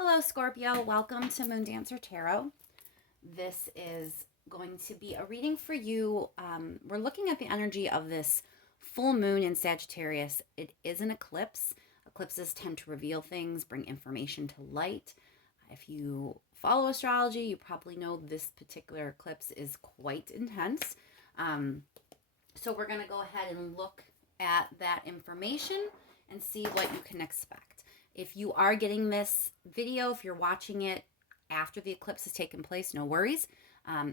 Hello, Scorpio. Welcome to Moon Dancer Tarot. This is going to be a reading for you. We're looking at the energy of this full moon in Sagittarius. It is an eclipse. Eclipses tend to reveal things, bring information to light. If you follow astrology, you probably know this particular eclipse is quite intense. So we're going to go ahead and look at that information and see what you can expect. If you are getting this video, if you're watching it after the eclipse has taken place, no worries.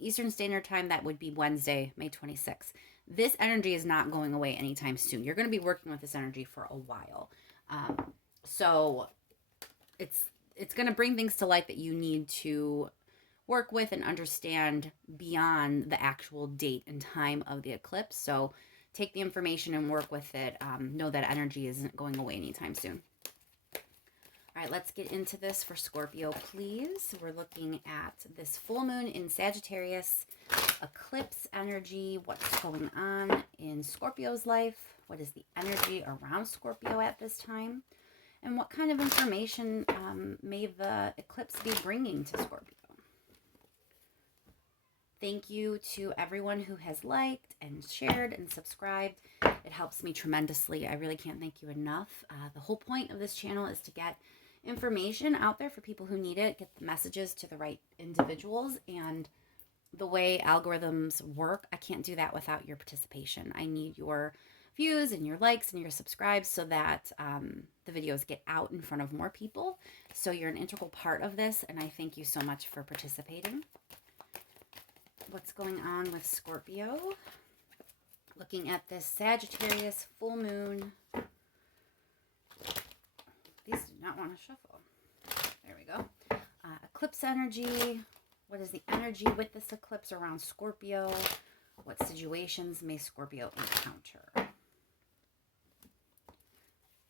Eastern Standard Time, that would be Wednesday, May 26th. This energy is not going away anytime soon. You're going to be working with this energy for a while. So it's going to bring things to light that you need to work with and understand beyond the actual date and time of the eclipse. So take the information and work with it. Know that energy isn't going away anytime soon. All right, let's get into this for Scorpio, please. We're looking at this full moon in Sagittarius, eclipse energy, what's going on in Scorpio's life, what is the energy around Scorpio at this time, and what kind of information may the eclipse be bringing to Scorpio. Thank you to everyone who has liked and shared and subscribed. It helps me tremendously. I really can't thank you enough. The whole point of this channel is to get information out there for people who need it, get the messages to the right individuals, and the way algorithms work, I can't do that without your participation. I need your views and your likes and your subscribes so that the videos get out in front of more people. So you're an integral part of this, and I thank you so much for participating. What's going on with Scorpio? Looking at this Sagittarius full moon. These do not want to shuffle. There we go. Eclipse energy. What is the energy with this eclipse around Scorpio? What situations may Scorpio encounter?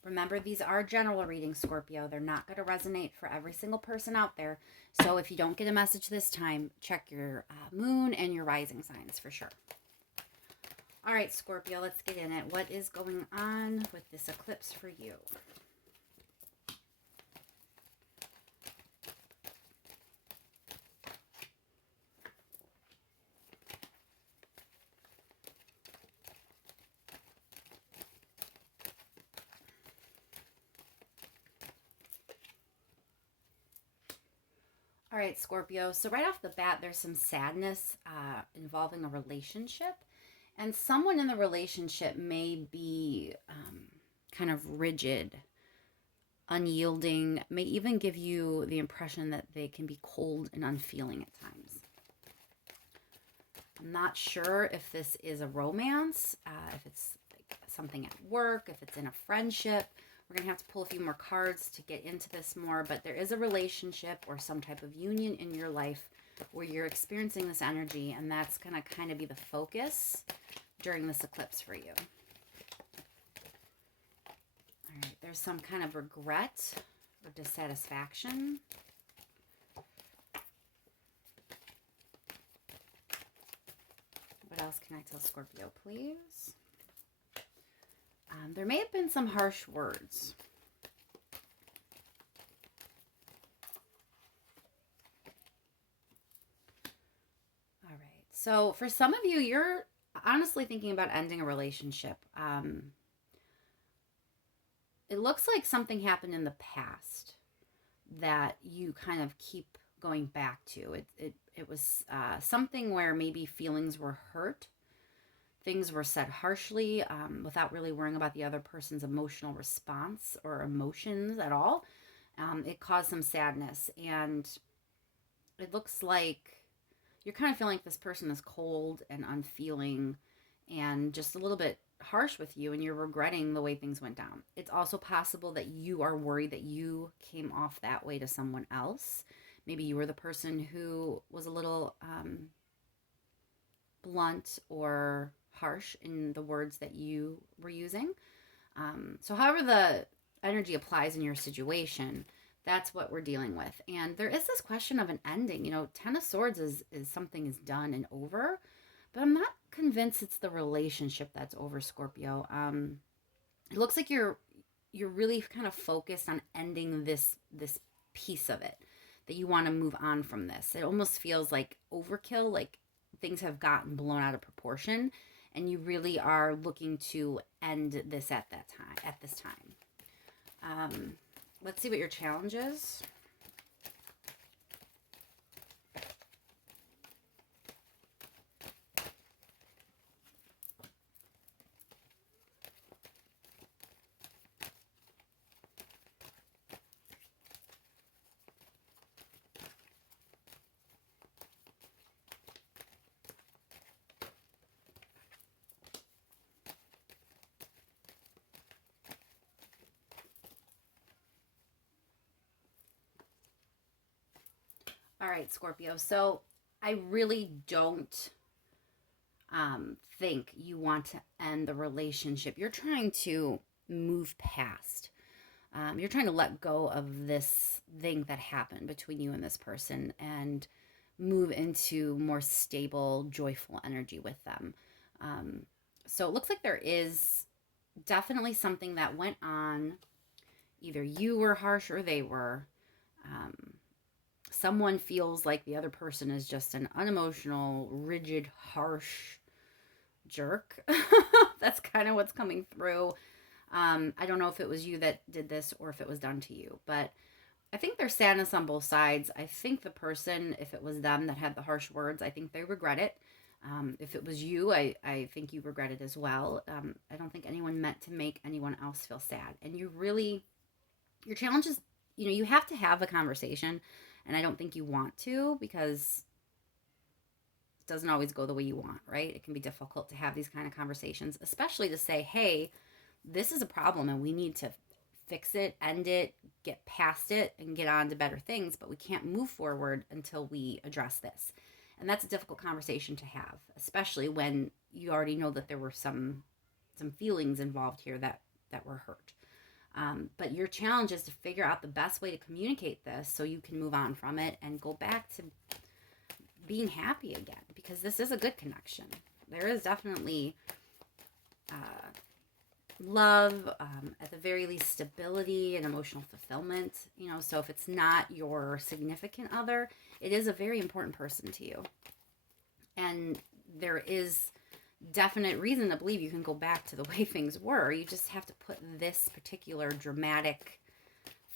Remember, these are general readings, Scorpio. They're not going to resonate for every single person out there. So if you don't get a message this time, check your moon and your rising signs for sure. All right, Scorpio, let's get in it. What is going on with this eclipse for you? All right, Scorpio. So right off the bat, there's some sadness involving a relationship. And someone in the relationship may be kind of rigid, unyielding, may even give you the impression that they can be cold and unfeeling at times. I'm not sure if this is a romance, if it's like something at work, if it's in a friendship. We're going to have to pull a few more cards to get into this more, but there is a relationship or some type of union in your life where you're experiencing this energy, and that's going to kind of be the focus during this eclipse for you. All right, there's some kind of regret or dissatisfaction. What else can I tell Scorpio, please? There may have been some harsh words. All right. So for some of you, you're honestly thinking about ending a relationship. It looks like something happened in the past that you kind of keep going back to. It was something where maybe feelings were hurt. Things were said harshly without really worrying about the other person's emotional response or emotions at all. It caused some sadness. And it looks like you're kind of feeling like this person is cold and unfeeling and just a little bit harsh with you, and you're regretting the way things went down. It's also possible that you are worried that you came off that way to someone else. Maybe you were the person who was a little blunt or harsh in the words that you were using. So however the energy applies in your situation, that's what we're dealing with. And there is this question of an ending. You know, Ten of Swords is something is done and over, but I'm not convinced it's the relationship that's over, Scorpio. It looks like you're really kind of focused on ending this piece of it, that you want to move on from this. It almost feels like overkill, like things have gotten blown out of proportion, and you really are looking to end this at this time. Let's see what your challenge is. All right, Scorpio. So I really don't think you want to end the relationship. You're trying to move past. You're trying to let go of this thing that happened between you and this person and move into more stable, joyful energy with them. So it looks like there is definitely something that went on. Either you were harsh or they were. Someone feels like the other person is just an unemotional, rigid, harsh jerk. That's kind of what's coming through. I don't know if it was you that did this or if it was done to you, but I think there's sadness on both sides. I think the person, if it was them that had the harsh words, I think they regret it. If it was you, I think you regret it as well. I don't think anyone meant to make anyone else feel sad. And your challenge is, you have to have a conversation. And I don't think you want to, because it doesn't always go the way you want, right? It can be difficult to have these kind of conversations, especially to say, hey, this is a problem and we need to fix it, end it, get past it, and get on to better things. But we can't move forward until we address this. And that's a difficult conversation to have, especially when you already know that there were some feelings involved here that were hurt. But your challenge is to figure out the best way to communicate this so you can move on from it and go back to being happy again, because this is a good connection. There is definitely love, at the very least stability and emotional fulfillment. So if it's not your significant other, it is a very important person to you. And there is definite reason to believe you can go back to the way things were. You just have to put this particular dramatic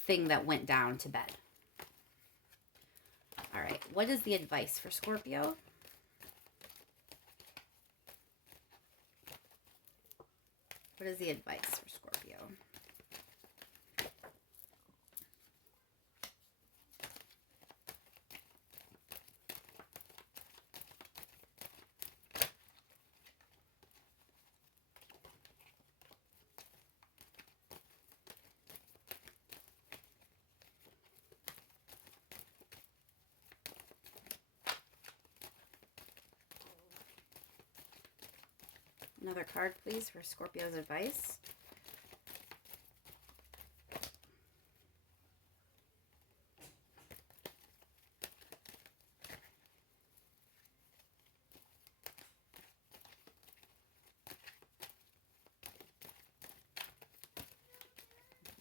thing that went down to bed. All right, what is the advice for Scorpio? What is the advice for Scorpio? Another card, please, for Scorpio's advice.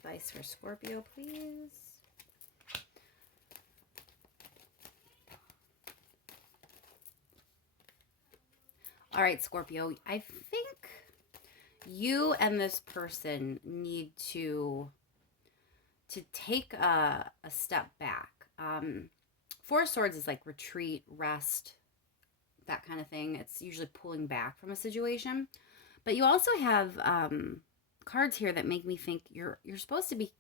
Advice for Scorpio, please. All right, Scorpio, I think you and this person need to take a step back. Four of Swords is like retreat, rest, that kind of thing. It's usually pulling back from a situation. But you also have cards here that make me think you're supposed to be,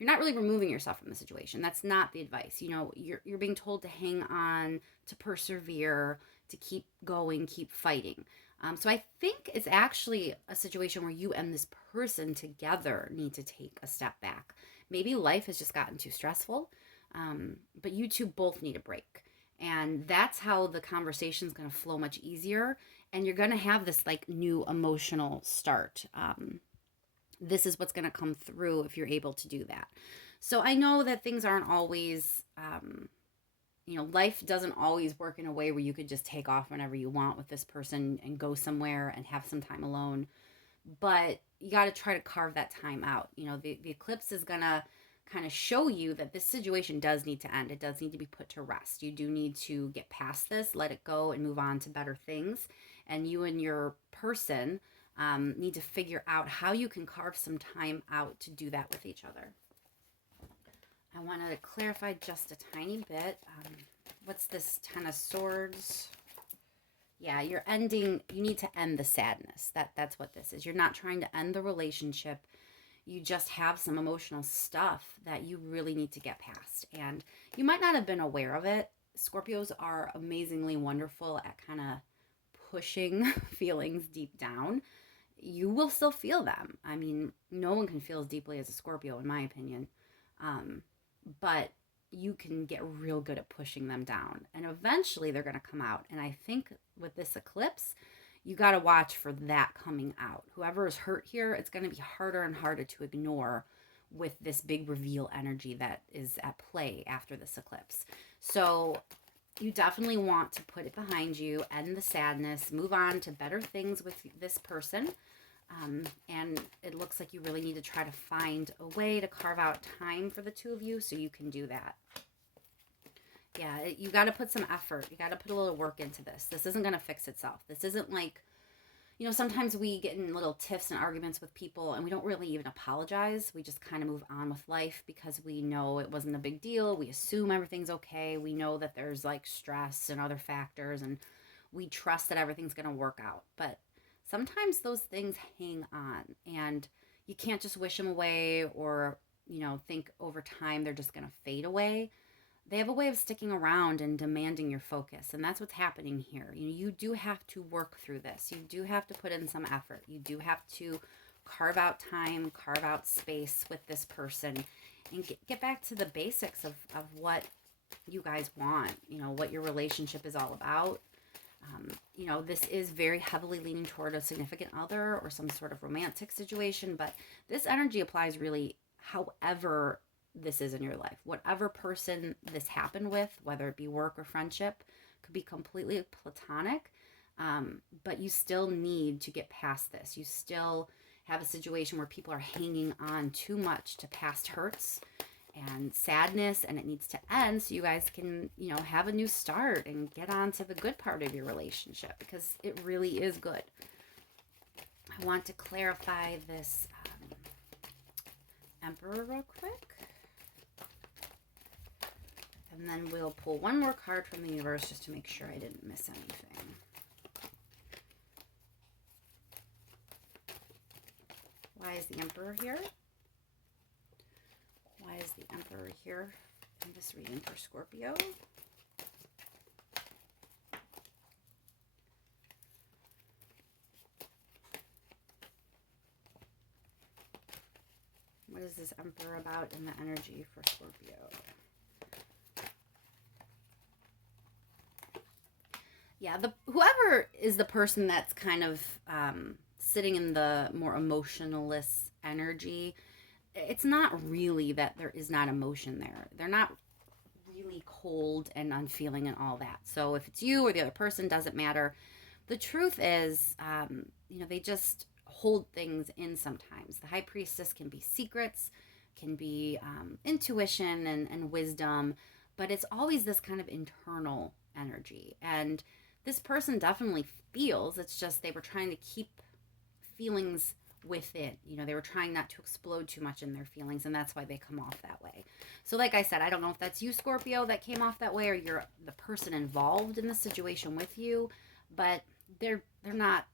you're not really removing yourself from the situation. That's not the advice. You're being told to hang on, to persevere, to keep going, keep fighting. So I think it's actually a situation where you and this person together need to take a step back. Maybe life has just gotten too stressful, but you two both need a break. And that's how the conversation is going to flow much easier. And you're going to have this like new emotional start. This is what's going to come through if you're able to do that. So I know that things aren't always, life doesn't always work in a way where you could just take off whenever you want with this person and go somewhere and have some time alone. But you got to try to carve that time out. The eclipse is going to kind of show you that this situation does need to end. It does need to be put to rest. You do need to get past this, let it go, and move on to better things. And you and your person need to figure out how you can carve some time out to do that with each other. I wanted to clarify just a tiny bit. What's this Ten of Swords? Yeah, you need to end the sadness. That's what this is. You're not trying to end the relationship. You just have some emotional stuff that you really need to get past. And you might not have been aware of it. Scorpios are amazingly wonderful at kind of pushing feelings deep down. You will still feel them. I mean, no one can feel as deeply as a Scorpio, in my opinion. But you can get real good at pushing them down. And eventually they're going to come out. And I think with this eclipse, you got to watch for that coming out. Whoever is hurt here, it's going to be harder and harder to ignore with this big reveal energy that is at play after this eclipse. So you definitely want to put it behind you, end the sadness, move on to better things with this person. And it looks like you really need to try to find a way to carve out time for the two of you so you can do that. Yeah, you got to put some effort. You got to put a little work into this. This isn't going to fix itself. This isn't like, sometimes we get in little tiffs and arguments with people and we don't really even apologize. We just kind of move on with life because we know it wasn't a big deal. We assume everything's okay. We know that there's like stress and other factors and we trust that everything's going to work out. But sometimes those things hang on and you can't just wish them away or, think over time they're just going to fade away. They have a way of sticking around and demanding your focus. And that's what's happening here. You do have to work through this. You do have to put in some effort. You do have to carve out time, carve out space with this person and get back to the basics of what you guys want, what your relationship is all about. This is very heavily leaning toward a significant other or some sort of romantic situation, but this energy applies really however this is in your life. Whatever person this happened with, whether it be work or friendship, could be completely platonic, but you still need to get past this. You still have a situation where people are hanging on too much to past hurts and sadness, and it needs to end so you guys can, have a new start and get on to the good part of your relationship because it really is good. I want to clarify this Emperor real quick. And then we'll pull one more card from the universe just to make sure I didn't miss anything. Why is the Emperor here? Why is the Emperor here in this reading for Scorpio? What is this Emperor about in the energy for Scorpio? Yeah, whoever is the person that's kind of sitting in the more emotionalist energy, it's not really that there is not emotion there. They're not really cold and unfeeling and all that. So if it's you or the other person, doesn't matter. The truth is, they just hold things in sometimes. The High Priestess can be secrets, can be intuition and wisdom, but it's always this kind of internal energy. And this person definitely feels, it's just they were trying to keep feelings within. They were trying not to explode too much in their feelings, and that's why they come off that way. So like I said, I don't know if that's you, Scorpio, that came off that way, or you're the person involved in the situation with you, but they're not,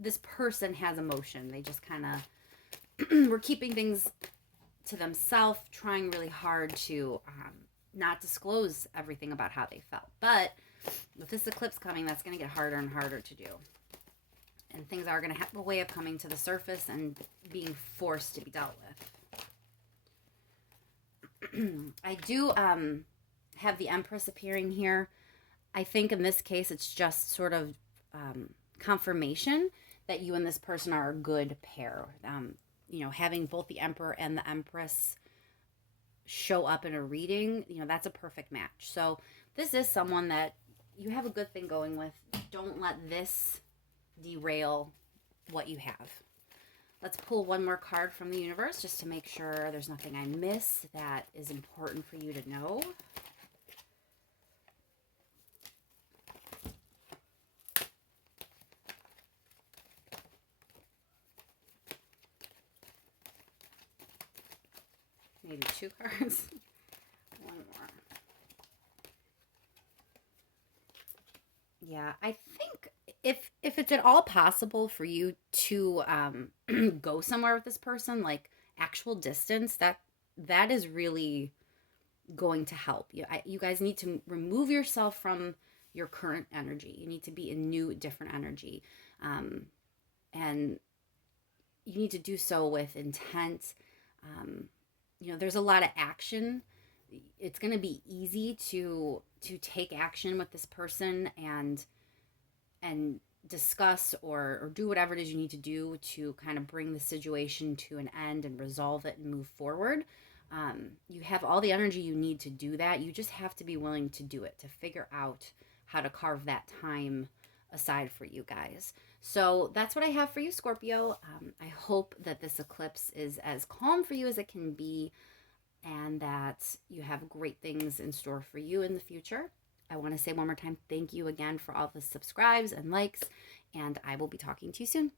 this person has emotion. They just kind of were keeping things to themselves, trying really hard to not disclose everything about how they felt. But with this eclipse coming, that's going to get harder and harder to do. And things are going to have a way of coming to the surface and being forced to be dealt with. I do have the Empress appearing here. I think in this case, it's just sort of confirmation that you and this person are a good pair. Having both the Emperor and the Empress show up in a reading, that's a perfect match. So this is someone that you have a good thing going with. Don't let this derail what you have. Let's pull one more card from the universe just to make sure there's nothing I miss that is important for you to know. Maybe 2 cards. One more. Yeah, I think if it's at all possible for you to go somewhere with this person, like actual distance, that is really going to help. You guys need to remove yourself from your current energy. You need to be in new, different energy, and you need to do so with intent. There's a lot of action. It's going to be easy to take action with this person and discuss or do whatever it is you need to do to kind of bring the situation to an end and resolve it and move forward. You have all the energy you need to do that. You just have to be willing to do it, to figure out how to carve that time aside for you guys. So that's what I have for you, Scorpio. I hope that this eclipse is as calm for you as it can be, and that you have great things in store for you in the future. I want to say one more time, thank you again for all the subscribes and likes, and I will be talking to you soon.